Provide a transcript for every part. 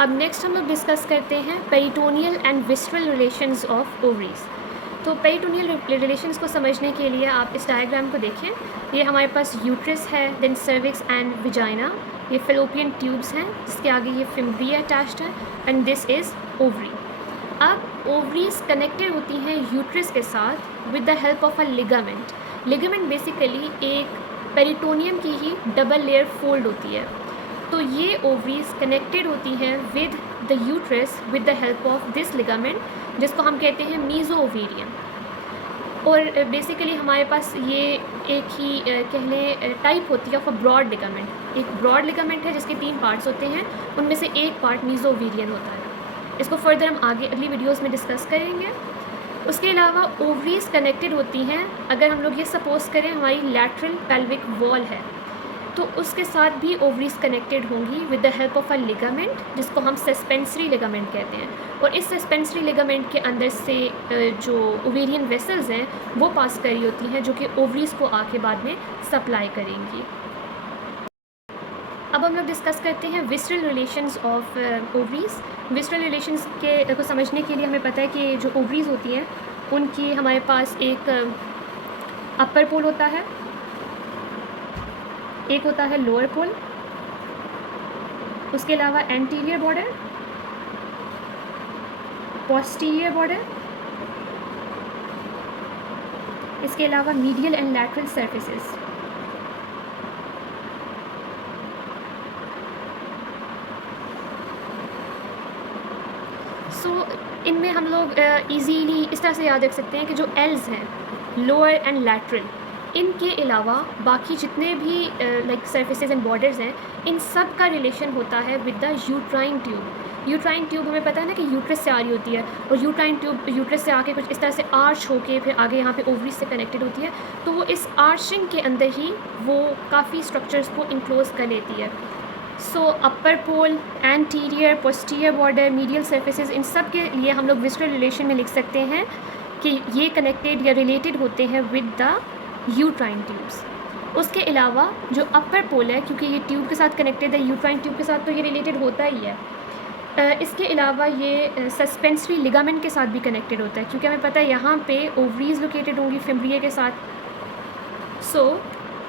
अब नेक्स्ट हम लोग डिस्कस करते हैं peritoneal and विस्ट्रल relations of ovaries. तो पेरिटोनियल रिलेशंस को समझने के लिए आप इस डायग्राम को देखें। ये हमारे पास यूट्रस है, देन सर्विक्स एंड विजाइना, ये फेलोपियन ट्यूब्स हैं जिसके आगे ये फिम्ब्रिया अटैच्ड है, एंड दिस इज़ ओवरी। अब ओवरीज कनेक्टेड होती हैं यूट्रस के साथ with the help of a ligament. Ligament basically एक पेरिटोनियम की ही डबल लेयर फोल्ड होती है। तो ये ओवरीज कनेक्टेड होती हैं with the uterus with the help of this ligament, जिसको हम कहते हैं मीजो ओवेरियम। और बेसिकली हमारे पास ये एक ही कह लें टाइप होती है ऑफ अ ब्रॉड लिगामेंट। एक ब्रॉड लिगामेंट है जिसके 3 पार्ट्स होते हैं, उनमें से एक पार्ट मीजो ओवेरियन होता है। इसको फर्दर हम आगे अगली वीडियोस में डिस्कस करेंगे। उसके अलावा ओवरीज कनेक्टेड होती हैं, अगर हम लोग ये सपोज करें हमारी लैटरल पेल्विक वॉल है तो उसके साथ भी ओवरीज कनेक्टेड होंगी with the help of a ligament, जिसको हम सस्पेंसरी लिगामेंट कहते हैं। और इस सस्पेंसरी लिगामेंट के अंदर से जो ओवेरियन वेसल्स हैं वो पास करी होती हैं, जो कि ओवरीज को आके बाद में सप्लाई करेंगी। अब हम लोग डिस्कस करते हैं विस्ट्रल रिलेशंस ऑफ ओवरीज। विस्ट्रल रिलेशंस के को समझने के लिए हमें पता है कि जो ओवरीज होती हैं उनकी हमारे पास एक अपर पोल होता है, एक होता है लोअर पोल, उसके अलावा एंटीरियर बॉर्डर, पोस्टीरियर बॉर्डर, इसके अलावा मीडियल एंड लैटरल सर्फेसेस। सो इनमें हम लोग इजीली इस तरह से याद रख सकते हैं कि जो एल्स हैं लोअर एंड लैटरल, इनके अलावा बाकी जितने भी लाइक सर्फेसेस एंड बॉर्डर्स हैं, इन सब का रिलेशन होता है with the uterine tube. Uterine tube हमें पता है ना कि यूट्रस से आ रही होती है, और यूट्राइन ट्यूब यूट्रस से आके कुछ इस तरह से आर्च होके फिर आगे यहाँ पे ओवरीज से कनेक्टेड होती है। तो वो इस आर्चिंग के अंदर ही वो काफ़ी स्ट्रक्चर्स को इनक्लोज कर लेती है। So upper pole, anterior, posterior border, medial surfaces, इन सब के लिए हम लोग विस्ट्रल रिलेशन में लिख सकते हैं कि ये कनेक्टेड या रिलेटेड होते हैं विद द यूट्राइन ट्यूब्स। उसके अलावा जो अपर पोल है, क्योंकि ये ट्यूब के साथ कनेक्टेड है यूट्राइन ट्यूब के साथ, तो ये रिलेटेड होता ही है। इसके अलावा ये सस्पेंसरी लिगामेंट के साथ भी कनेक्टेड होता है, क्योंकि हमें पता है यहाँ पे ओवरीज लोकेटेड होंगी फिम्ब्रिया के साथ। सो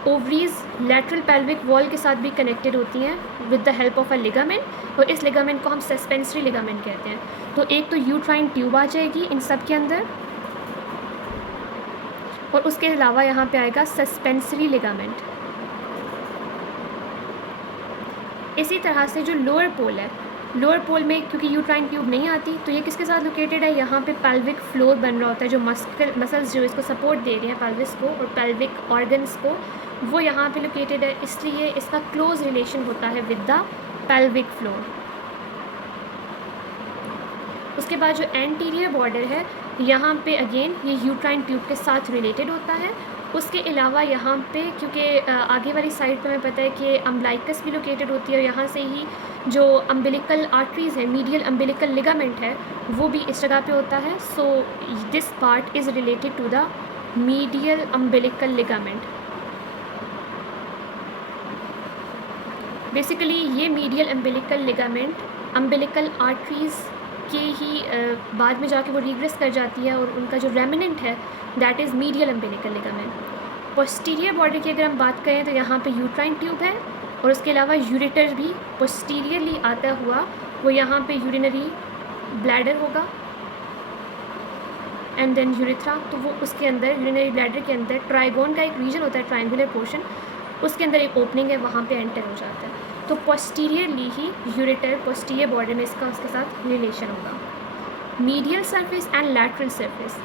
ओवरीज लैटरल पेल्विक वॉल के साथ भी कनेक्टेड होती हैं with the help of a ligament, और इस लिगामेंट को हम सस्पेंसरी लिगामेंट कहते हैं। तो एक तो यूट्राइन ट्यूब आ जाएगी इन सब के अंदर, और उसके अलावा यहाँ पे आएगा सस्पेंसरी लिगामेंट। इसी तरह से जो लोअर पोल है, लोअर पोल में क्योंकि यूट्राइन ट्यूब नहीं आती, तो ये किसके साथ लोकेटेड है, यहाँ पे पेल्विक फ्लोर बन रहा होता है, जो मसल्स जो इसको सपोर्ट दे रहे हैं पेल्विस को और पेल्विक ऑर्गन्स को, वो यहाँ पे लोकेटेड है, इसलिए इसका क्लोज रिलेशन होता है विद द पेल्विक फ्लोर। उसके बाद जो एंटीरियर बॉर्डर है, यहाँ पे अगेन ये यूट्राइन ट्यूब के साथ रिलेटेड होता है। उसके अलावा यहाँ पे क्योंकि आगे वाली साइड पे हमें पता है कि अम्बलाइकस भी लोकेटेड होती है, और यहाँ से ही जो अम्बिलिकल आर्टरीज़ है, मीडियल अम्बिलिकल लिगामेंट है, वो भी इस जगह पे होता है। So this part is related to the medial umbilical ligament. Basically ये medial umbilical ligament umbilical arteries के ही बाद में जाके वो रिग्रेस कर जाती है, और उनका जो रेमिनेंट है that is medial umbilical ligament. Posterior border की अगर हम बात करें तो यहाँ पे यूट्राइन ट्यूब है, और उसके अलावा यूरेटर भी पोस्टीरियरली आता हुआ वो यहाँ पे यूरिनरी ब्लैडर होगा, एंड देन यूरिथ्रा। तो वो उसके अंदर यूरिनरी ब्लैडर के अंदर ट्राइगोन का एक रीजन होता है, ट्रायंगुलर पोर्शन, उसके अंदर एक ओपनिंग है, वहाँ पे एंटर हो जाता है। तो पोस्टीरियरली ही यूरेटर पोस्टीरियर बॉर्डर में इसका उसके साथ रिलेशन होगा। Medial surface and lateral surface,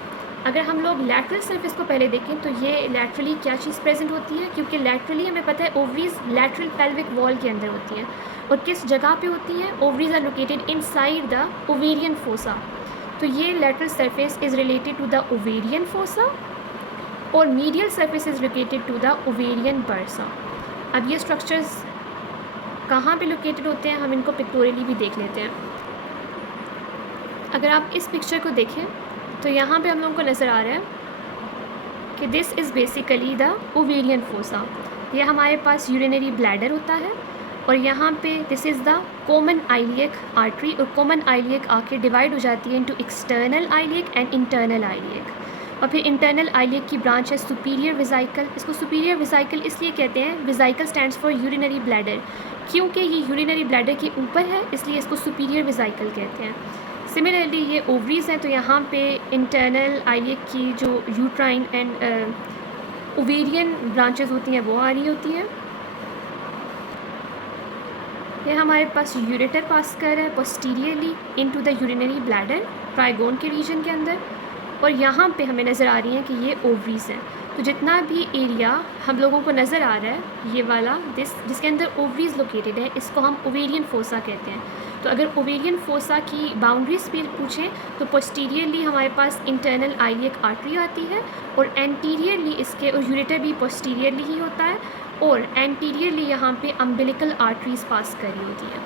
अगर हम लोग लैटरल सरफेस को पहले देखें तो ये लैटरली क्या चीज़ प्रेजेंट होती है, क्योंकि लैटरली हमें पता है ओवरीज लैटरल पेल्विक वॉल के अंदर होती हैं, और किस जगह पे होती हैं, ovaries are located inside the ovarian fossa. तो ये lateral surface is related to the ovarian fossa, और medial surface is located to the ovarian bursa. अब ये स्ट्रक्चर्स कहाँ पे लोकेटेड होते हैं हम इनको पिक्टोरियली भी देख लेते हैं। अगर आप इस पिक्चर को देखें तो यहाँ पे हम लोगों को नज़र आ रहा है कि this is basically the ovarian fossa. ये हमारे पास यूरिनरी ब्लैडर होता है, और यहाँ पे this is the common iliac artery, और कॉमन आइलियक आके डिवाइड हो जाती है into external iliac and internal iliac. और फिर इंटरनल आइलियक की ब्रांच है सुपीरियर वेसिकल। इसको सुपीरियर वेसिकल इसलिए कहते हैं, vesicle stands for urinary bladder, क्योंकि ये यूरिनरी ब्लैडर के ऊपर है इसलिए इसको सुपीरियर वेसिकल कहते हैं। सिमिलरली ये ओवरीज़ हैं, तो यहाँ पे इंटरनल आइलियक की जो यूट्राइन एंड ओवेरियन ब्रांचेस होती हैं वो आ रही होती हैं। ये हमारे पास यूरेटर पास कर रहा है posteriorly into the urinary bladder trigon के रीजन के अंदर, और यहाँ पे हमें नज़र आ रही हैं कि ये ओवरीज़ हैं। तो जितना भी एरिया हम लोगों को नज़र आ रहा है ये वाला जिसके अंदर ओवरीज़ लोकेटेड है, इसको हम ओवेरियन फोसा कहते हैं। तो अगर ओवेरियन फोसा की बाउंड्रीज पे पूछें तो पोस्टीरियरली हमारे पास इंटरनल आइलियक आर्टरी आती है, और एंटीरियरली इसके, और यूरेटर भी पोस्टीरियरली ही होता है, और एंटीरियरली यहाँ पे अम्बिलिकल आर्टरीज़ पास कर रही होती हैं।